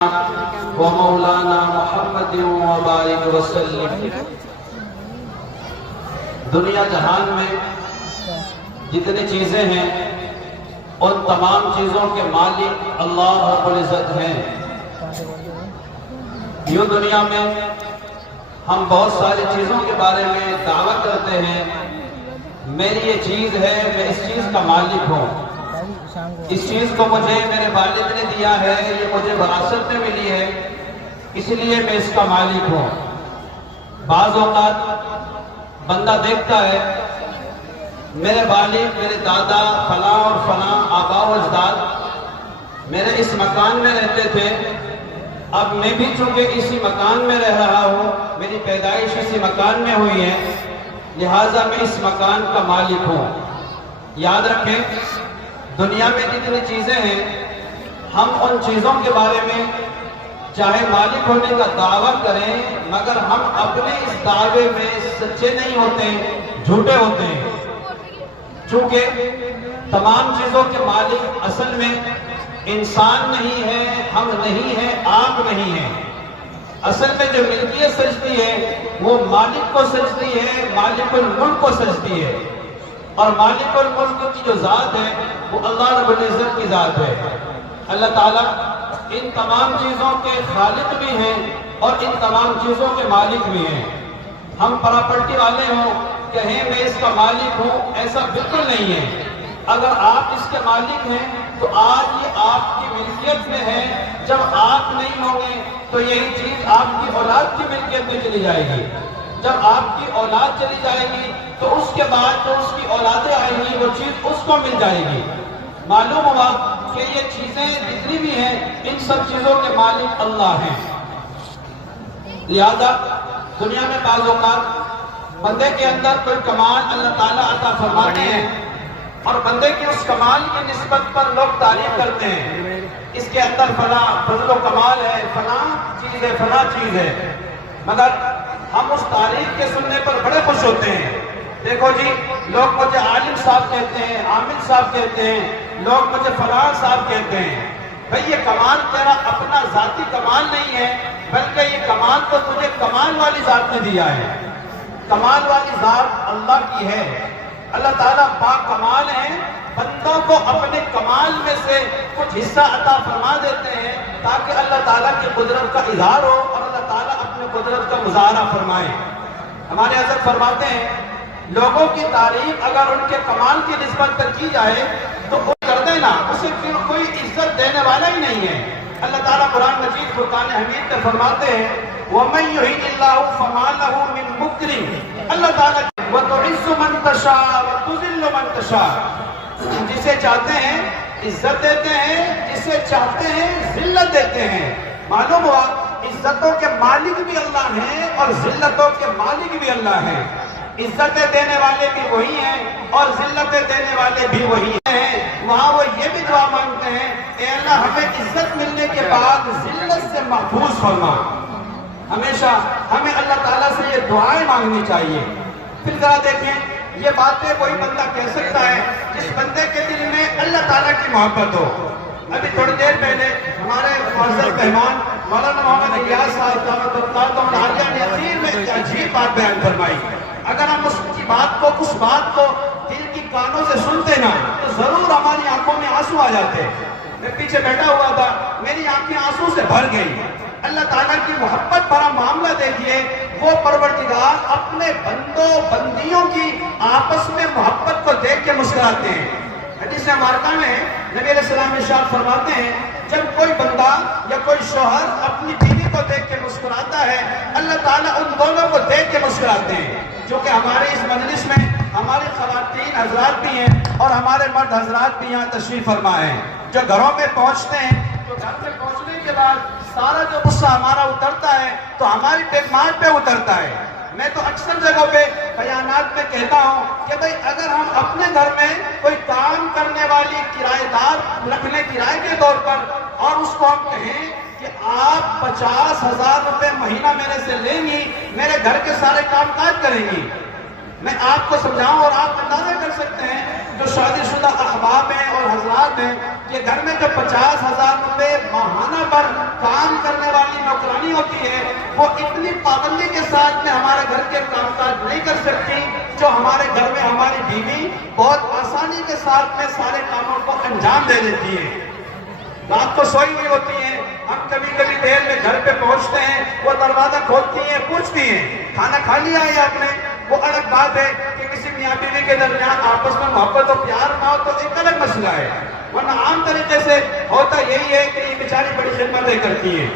ومولانا محمد وبارک وسلم۔ دنیا جہان میں جتنی چیزیں ہیں ان تمام چیزوں کے مالک اللہ رب العزت ہیں۔ یوں دنیا میں ہم بہت ساری چیزوں کے بارے میں دعویٰ کرتے ہیں، میری یہ چیز ہے، میں اس چیز کا مالک ہوں، اس چیز کو مجھے میرے والد نے دیا ہے، یہ مجھے وراثت میں ملی ہے، اس لیے میں اس کا مالک ہوں۔ بعض اوقات بندہ دیکھتا ہے میرے والد، میرے دادا فلاں اور فلاں آبا و اجداد میرے اس مکان میں رہتے تھے، اب میں بھی چونکہ اسی مکان میں رہ رہا ہوں، میری پیدائش اسی مکان میں ہوئی ہے، لہٰذا میں اس مکان کا مالک ہوں۔ یاد رکھیں، دنیا میں جتنی چیزیں ہیں ہم ان چیزوں کے بارے میں چاہے مالک ہونے کا دعویٰ کریں، مگر ہم اپنے اس دعوے میں سچے نہیں ہوتے، جھوٹے ہوتے ہیں، چونکہ تمام چیزوں کے مالک اصل میں انسان نہیں ہے، ہم نہیں ہیں، آپ نہیں ہیں۔ اصل میں جو ملکیت سجتی ہے وہ مالک کو سجتی ہے، مالک الملک کو سجتی ہے، اور مالک الملک کی جو ذات ہے وہ اللہ رب العزت کی ذات ہے۔ اللہ تعالیٰ ان تمام چیزوں کے خالق بھی ہیں اور ان تمام چیزوں کے مالک بھی ہیں۔ ہم پراپرٹی والے ہوں، کہیں میں اس کا مالک ہوں، ایسا بالکل نہیں ہے۔ اگر آپ اس کے مالک ہیں تو آج یہ آپ کی ملکیت میں ہے، جب آپ نہیں ہوں گے تو یہی چیز آپ کی اولاد کی ملکیت میں چلی جائے گی۔ جب آپ کی اولاد چلی جائے گی تو اس کے بعد جو اس کی اولادیں آئیں گی وہ چیز اس کو مل جائے گی۔ معلوم ہوا کہ یہ چیزیں جتنی بھی ہیں ان سب چیزوں کے مالک اللہ ہیں۔ لہذا دنیا میں بعض اوقات بندے کے اندر کوئی کمال اللہ تعالیٰ عطا فرماتے ہیں اور بندے کی اس کمال کی نسبت پر لوگ تعریف کرتے ہیں، اس کے اندر فلاں فضل و کمال ہے، فلاں چیز ہے، فلاں چیز ہے، مگر ہم اس تعریف کے سننے پر بڑے خوش ہوتے ہیں۔ دیکھو جی، لوگ مجھے عالم صاحب کہتے ہیں، عامل صاحب کہتے ہیں، لوگ مجھے فلاں صاحب کہتے ہیں۔ بھئی یہ کمال تیرا اپنا ذاتی کمال نہیں ہے، بلکہ یہ کمال تو تجھے کمال والی ذات نے دیا ہے۔ کمال والی ذات اللہ کی ہے۔ اللہ تعالیٰ با کمال ہیں، بندوں کو اپنے کمال میں سے کچھ حصہ عطا فرما دیتے ہیں تاکہ اللہ تعالیٰ کی قدرت کا اظہار ہو اور اللہ تعالیٰ اپنے قدرت کا مظاہرہ فرمائے۔ ہمارے حضرت فرماتے ہیں لوگوں کی تعریف اگر ان کے کمال کی نسبت پر کی جائے تو وہ کر دینا، اسے پھر کوئی عزت دینے والا ہی نہیں ہے۔ اللہ تعالیٰ قرآن مجید فرقان حمید میں فرماتے ہیں وَمَن يُهِنِ اللَّهُ فَمَا لَهُ مِن مُكْرِمٍ۔ اللہ تعالیٰ وَتُعِزُّ مَن تَشَاءُ وَتُذِلُّ مَن تَشَاءُ، جسے چاہتے ہیں عزت دیتے ہیں، جسے چاہتے ہیں ذلت دیتے ہیں۔ معلوم ہوا عزتوں کے مالک بھی اللہ ہیں اور ذلتوں کے مالک بھی اللہ ہیں۔ عزتیں دینے والے بھی وہی ہیں اور ذلتیں دینے والے بھی وہی ہیں۔ وہاں وہ یہ بھی دعا مانگتے ہیں اے اللہ ہمیں عزت ملنے کے بعد ذلت سے محفوظ فرما۔ ہمیشہ ہمیں اللہ تعالیٰ سے یہ دعائیں مانگنی چاہیے۔ پھر ذرا دیکھیں، یہ باتیں وہی بندہ کہہ سکتا ہے جس بندے کے دل میں اللہ تعالیٰ کی محبت ہو۔ ابھی تھوڑی دیر پہلے ہمارے معزز مہمان مولانا محمد الیاس صاحب دامت برکاتہ العالیہ نے اخیر میں ایک عجیب بات بیان فرمائی۔ اگر ہم اس بات کو دل کی کانوں سے سنتے نا تو ضرور ہماری آنکھوں میں آنسو آ جاتے۔ میں پیچھے بیٹھا ہوا تھا، میری آنکھیں آنسو سے بھر گئی۔ اللہ تعالیٰ کی محبت بھرا معاملہ دیکھیے، وہ پروردگار اپنے بندوں بندیوں کی آپس میں محبت کو دیکھ کے مسکراتے ہیں۔ حدیث مبارکہ میں نبی علیہ السلام ارشاد فرماتے ہیں جب کوئی بندہ یا کوئی شوہر اپنی بیوی کو دیکھ کے مسکراتا ہے اللہ تعالیٰ ان دونوں کو دیکھ کے مسکراتے ہیں۔ جو کہ ہمارے اس مجلس میں ہماری خواتین حضرات بھی ہیں اور ہمارے مرد حضرات بھی یہاں تشریف فرما ہیں، جو گھروں میں پہنچتے ہیں تو گھر میں پہنچنے کے بعد سارا جو غصہ ہمارا اترتا ہے تو ہماری پیغام پہ اترتا ہے۔ میں تو اکثر جگہوں پہ بیانات میں کہتا ہوں کہ بھئی اگر ہم اپنے گھر میں کوئی کام کرنے والی کرایہ دار رکھ لیں کرائے کے طور پر اور اس کو ہم کہیں کہ آپ 50,000 روپے مہینہ میرے سے لیں گی، میرے گھر کے سارے کام کاج کریں گی، میں آپ کو سمجھاؤں اور آپ اندازہ کر سکتے ہیں جو شادی شدہ احباب ہیں اور حضرات ہیں کہ گھر میں جو 50,000 روپے ماہانہ پر کام کرنے والی نوکرانی ہوتی ہے وہ اتنی پابندی کے ساتھ میں ہمارے گھر کے کام کاج نہیں کر سکتی جو ہمارے گھر میں ہماری بیوی بہت آسانی کے ساتھ میں سارے کاموں کو انجام دے دیتی ہے. رات کو سوئی ہوئی ہوتی ہیں, ہم کبھی کبھی دیر میں گھر پہ پہنچتے ہیں, وہ دروازہ کھولتی ہیں, پوچھتی ہیں کھانا کھا لیا ہے آپ نے. وہ الگ بات ہے کہ کسی میاں بیوی کے درمیان آپس میں محبت اور پیار نہ ہو تو ایک الگ مسئلہ ہے, ورنہ عام طریقے سے ہوتا یہی ہے کہ یہ بیچاری بڑی خدمتیں کرتی ہیں.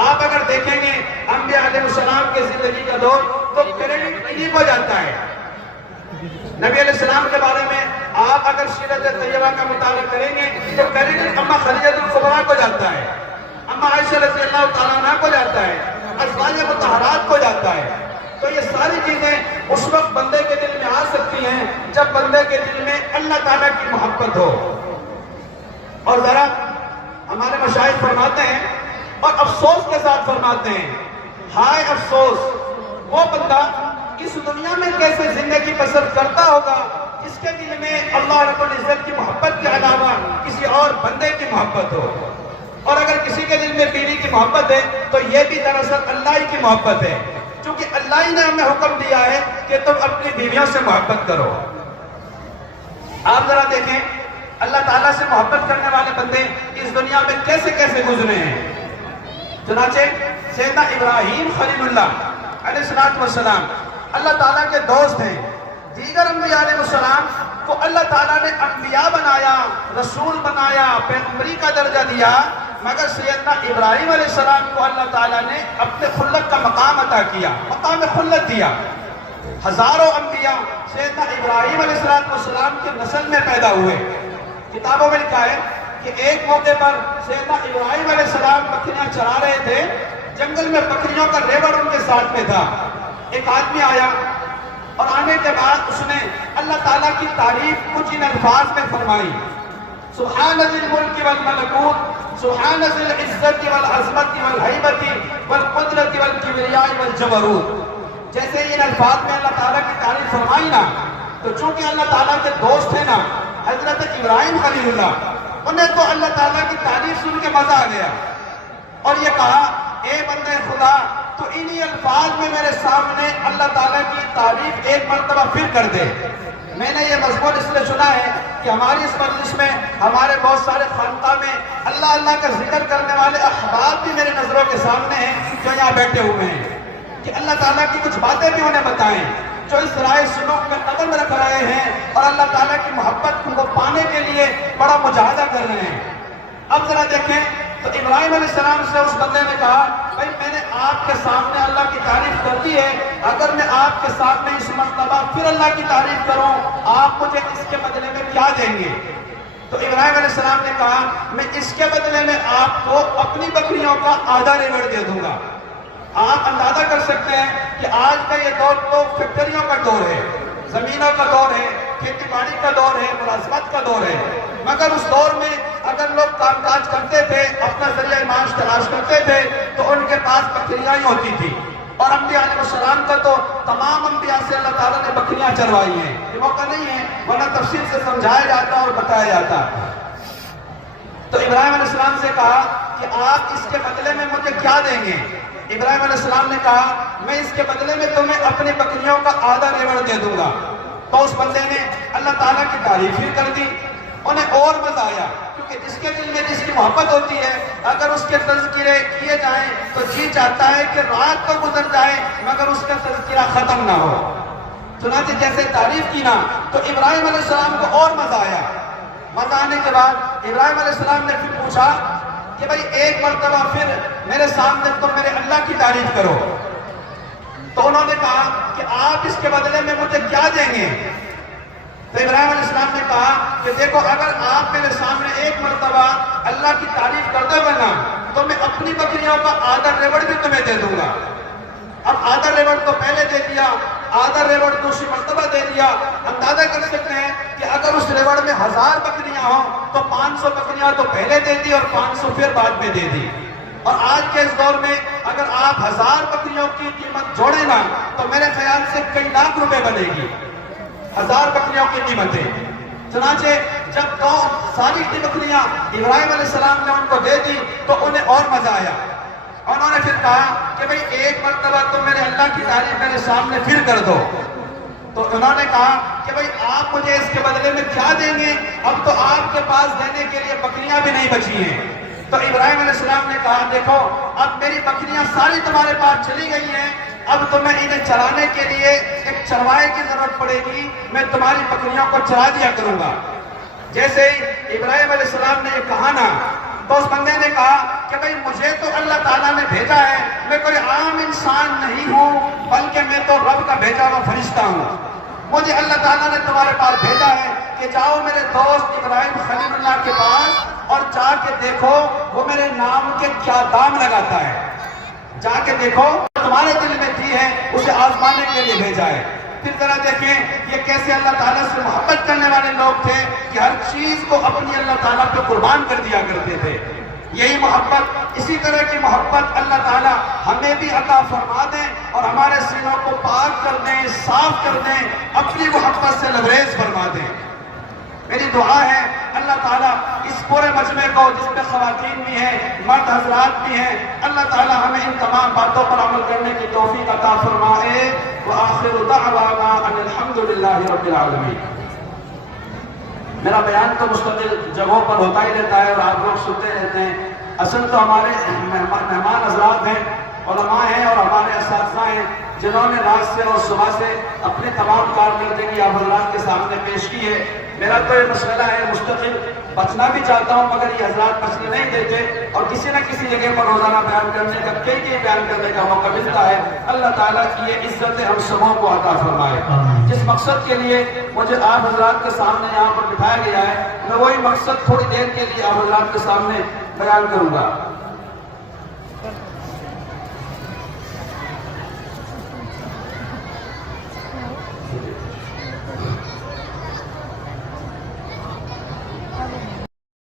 آپ اگر دیکھیں گے انبیاء علیہ السلام کے زندگی کا دور تو کریڈٹ انہیں کو جاتا ہے. نبی علیہ السلام کے بارے میں آپ اگر سیرت طیبہ کا مطالعہ کریں گے تو کریڈٹ اما خدیجہ الکبریٰ کو جاتا ہے, اما عائشہ رضی اللہ تعالیٰ عنہ کو جاتا ہے, ازواج مطہرات کو جاتا ہے. تو یہ ساری چیزیں اس وقت بندے کے دل میں آ سکتی ہیں جب بندے کے دل میں اللہ تعالیٰ کی محبت ہو. اور ذرا ہمارے مشائخ فرماتے ہیں اور افسوس کے ساتھ فرماتے ہیں, ہائے افسوس وہ بندہ اس دنیا میں کیسے زندگی بسر کرتا ہوگا جس کے دل میں اللہ رب العزت کی محبت کے علاوہ کسی اور بندے کی محبت ہو. اور اگر کسی کے دل میں بیوی کی محبت ہے تو یہ بھی دراصل اللہ ہی کی محبت ہے, کیونکہ اللہ ہی نے ہمیں حکم دیا ہے کہ تم اپنی بیویوں سے محبت کرو. آپ ذرا دیکھیں اللہ تعالیٰ سے محبت کرنے والے بندے اس دنیا میں کیسے کیسے گزرے ہیں. چنانچہ سیدنا ابراہیم خلیل اللہ علیہ السلام اللہ تعالیٰ کے دوست ہیں. دیگر انبیاء علیہ السلام کو اللہ تعالیٰ نے انبیاء بنایا, رسول بنایا, پیغمبری کا درجہ دیا, مگر سیدنا ابراہیم علیہ السلام کو اللہ تعالیٰ نے اپنے خلت کا مقام عطا کیا, مقام خلت دیا. ہزاروں انبیاء سیدنا ابراہیم علیہ السلام کے نسل میں پیدا ہوئے. کتابوں میں لکھا ہے کہ ایک موقع پر سیدنا ابراہیم علیہ السلام بکریاں چرا رہے تھے, جنگل میں بکریوں کا ریوڑ ان کے ساتھ میں تھا. ایک آدمی آیا اور آنے کے بعد اس نے اللہ تعالیٰ کی تعریف کچھ ان الفاظ میں فرمائی, سبحان ذی الملک والملکوت سبحان ذی العزت والعظمت والہیبت والقدرت والکبریاء والجبروت. جیسے ان الفاظ میں اللہ تعالیٰ کی تعریف فرمائی نا, تو چونکہ اللہ تعالیٰ کے دوست ہیں نا حضرت ابراہیم خلیل اللہ, انہیں تو اللہ تعالیٰ کی تعریف سن کے مزہ آ گیا اور یہ کہا اے بندے خدا تو انہی الفاظ میں میرے سامنے اللہ تعالیٰ کی تعریف ایک مرتبہ پھر کر دے. میں نے یہ مضمون اس لیے سنا ہے کہ ہماری اس مجلس میں ہمارے بہت سارے خانقاہ میں اللہ اللہ کا ذکر کرنے والے احباب بھی میرے نظروں کے سامنے ہیں جو یہاں بیٹھے ہوئے ہیں, کہ اللہ تعالیٰ کی کچھ باتیں بھی انہیں بتائیں جو اس رائے سلوک میں قدم رکھ رہے ہیں اور اللہ تعالیٰ کی محبت کو پانے کے لیے بڑا مجاہدہ کر رہے ہیں. اب ذرا دیکھیں تو ابراہیم علیہ السلام سے اس بندے نے کہا بھائی میں نے آپ کے سامنے اللہ کی تعریف کر دی ہے, اگر میں آپ کے سامنے اس مرتبہ پھر اللہ کی تعریف کروں آپ مجھے اس کے بدلے میں کیا دیں گے؟ تو ابراہیم علیہ السلام نے کہا میں اس کے بدلے میں آپ کو اپنی بکریوں کا آدھا ریوڑ دے دوں گا. آپ اندازہ کر سکتے ہیں کہ آج کا یہ دور تو فیکٹریوں کا دور ہے, زمینوں کا دور ہے, کھیتی باڑی کا دور ہے, ملازمت کا دور ہے, مگر اس دور میں اگر لوگ کام کاج کرتے تھے, اپنا ذریعہ معاش تلاش کرتے تھے تو ان کے پاس بکریاں ہی ہوتی تھی. اور انبیاء علیہ السلام کا تو تمام انبیاء سے اللہ تعالیٰ نے بکریاں چروائی ہیں. یہ موقع نہیں ہے ورنہ تفصیل سے سمجھایا جاتا اور بتایا جاتا. تو ابراہیم علیہ السلام سے کہا کہ آپ اس کے بدلے میں مجھے کیا دیں گے؟ ابراہیم علیہ السلام نے کہا میں اس کے بدلے میں تمہیں اپنی بکریوں کا آدھا ریوڑ دے دوں گا. تو اس بندے نے اللہ تعالیٰ کی تعریف ہی کر دی. انہیں اور مزہ آیا, کیونکہ جس کے دل میں جس کی محبت ہوتی ہے اگر اس کے تذکرے کیے جائیں تو جی چاہتا ہے کہ رات تو گزر جائے مگر اس کا تذکرہ ختم نہ ہو. چنانچہ جیسے تعریف کی نا تو ابراہیم علیہ السلام کو اور مزہ آیا. مزہ آنے کے بعد ابراہیم علیہ السلام نے پھر پوچھا کہ بھائی ایک مرتبہ پھر میرے سامنے تم میرے اللہ کی تعریف کرو. تو انہوں نے کہا کہ آپ اس کے بدلے میں مجھے کیا دیں گے؟ تو ابراہیم علیہ السلام نے کہا کہ دیکھو اگر آپ میرے سامنے ایک مرتبہ اللہ کی تعریف کرتے ہوئے نا تو میں اپنی بکریوں کا آدھا ریوڑ بھی تمہیں دے دوں گا. اب آدھا ریوڑ تو پہلے دے دیا, آدھا ریوڑ دوسری مرتبہ دے دیا. اندازہ کر سکتے ہیں کہ اگر اس ریوڑ میں 1000 بکریاں ہوں تو 500 بکریاں تو پہلے دے دی اور 500 پھر بعد میں دے دی. اور آج کے اس دور میں اگر آپ 1000 بکریوں کی قیمت جوڑیں نا تو میرے خیال سے کئی لاکھ روپے بنے گی 1000 بکریوں کی قیمتیں. چنانچہ جب ساری بکریاں ابراہیم علیہ السلام نے ان کو دے دی تو انہیں اور مزہ آیا. انہوں نے پھر کہا کہ بھئی ایک مرتبہ تم میرے اللہ کی تعریف میرے سامنے پھر کر دو. تو انہوں نے کہا کہ بھئی آپ مجھے اس کے بدلے میں کیا دیں گے؟ اب تو آپ کے پاس دینے کے لیے بکریاں بھی نہیں بچی ہیں. تو ابراہیم علیہ السلام نے کہا دیکھو اب میری بکریاں ساری تمہارے پاس چلی گئی ہیں, اب تمہیں انہیں چرانے کے لیے ایک چروائے کی ضرورت پڑے گی, میں تمہاری بکریوں کو چرا دیا کروں گا. جیسے ہی ابراہیم علیہ السلام نے یہ کہا نا تو اس بندے نے کہا کہ بھئی مجھے تو اللہ تعالیٰ نے بھیجا ہے, میں کوئی عام انسان نہیں ہوں بلکہ میں تو رب کا بھیجا ہوا فرشتہ ہوں. مجھے اللہ تعالیٰ نے تمہارے پاس بھیجا ہے کہ جاؤ میرے دوست ابراہیم خلیل اللہ کے پاس اور جا کے دیکھو وہ میرے نام کے کیا دام لگاتا ہے. جا کے دیکھو تمہارے دل میں دی ہے اسے آزمانے کے لیے بھیجا ہے. پھر ذرا دیکھیں یہ کیسے اللہ تعالیٰ سے محبت کرنے والے لوگ تھے کہ ہر چیز کو اپنی اللہ تعالیٰ پہ قربان کر دیا کرتے تھے. یہی محبت, اسی طرح کی محبت اللہ تعالیٰ ہمیں بھی عطا فرما دیں اور ہمارے سینوں کو پاک کر دیں, صاف کر دیں, اپنی محبت سے لبریز فرما دیں. میری دعا ہے اللہ تعالیٰ اس پورے مجمع کو جس میں خواتین بھی ہیں مرد حضرات بھی ہیں, اللہ تعالیٰ ہمیں ان تمام باتوں پر عمل کرنے کی توفیق عطا فرمائے. وآخر دعوانا ان الحمدللہ رب العالمین. میرا بیان تو مستقل جگہوں پر ہوتا ہی رہتا ہے اور آپ لوگ سنتے رہتے ہیں. اصل تو ہمارے مہمان حضرات ہیں, علماء ہیں اور ہمارے اساتذہ ہیں جنہوں نے رات سے اور صبح سے اپنی تمام کارکردگی آپ حضرات کے سامنے پیش کی ہے. میرا تو یہ مشغلہ ہے مستقل بچنا بھی چاہتا ہوں مگر یہ حضرات بچنے نہیں دیتے اور کسی نہ کسی جگہ پر روزانہ بیان کرنے کا کئی بیان کرنے کا موقع ملتا ہے. اللہ تعالیٰ کی یہ عزت ہم سبوں کو عطا فرمائے. جس مقصد کے لیے مجھے آپ حضرات کے سامنے یہاں پر بٹھایا گیا ہے میں وہی مقصد تھوڑی دیر کے لیے آپ حضرات کے سامنے بیان کروں گا.